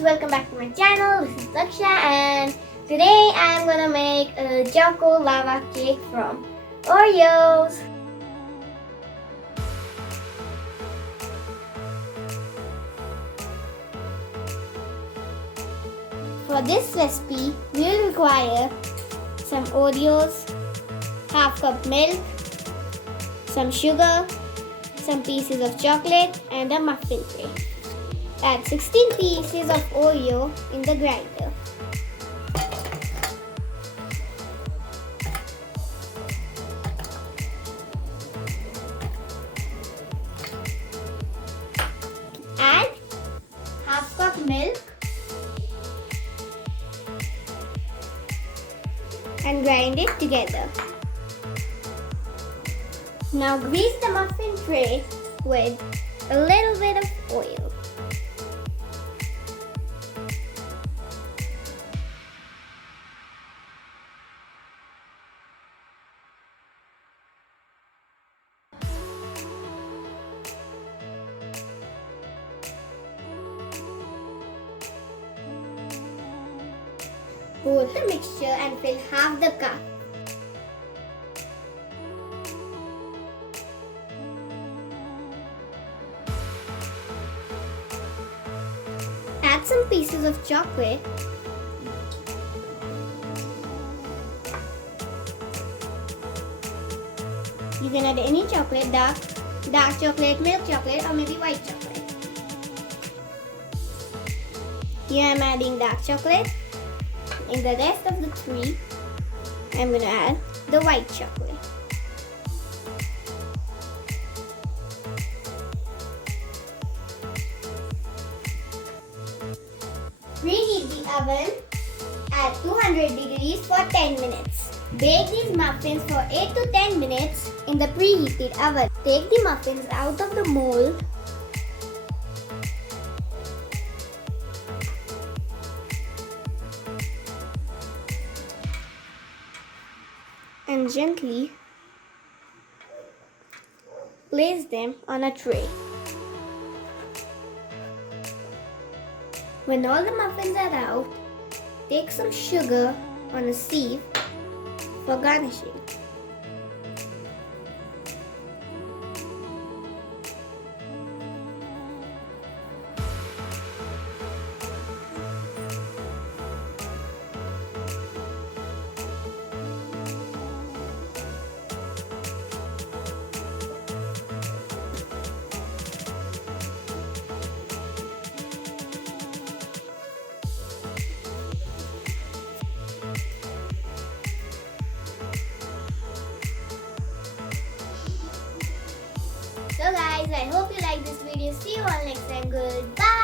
guys, welcome back to my channel. This is Palaksha and today I'm gonna make a Choco Lava cake from Oreos. For this recipe, we will require some Oreos, half cup milk, some sugar, some pieces of chocolate and a muffin tray. Add 16 pieces of Oreo in the grinder. Add half cup milk and grind it together. Now grease the muffin tray with a little bit of oil. Pour the mixture and fill half the cup. Add some pieces of chocolate. You can add any chocolate, dark chocolate, milk chocolate or maybe white chocolate. Here I am adding dark chocolate. In the rest of the three, I'm going to add the white chocolate. Preheat the oven at 200 degrees for 10 minutes. Bake these muffins for 8 to 10 minutes in the preheated oven. Take the muffins out of the mold . And gently place them on a tray. When all the muffins are out, take some sugar on a sieve for garnishing. So guys, I hope you like this video. See you all next time. Goodbye.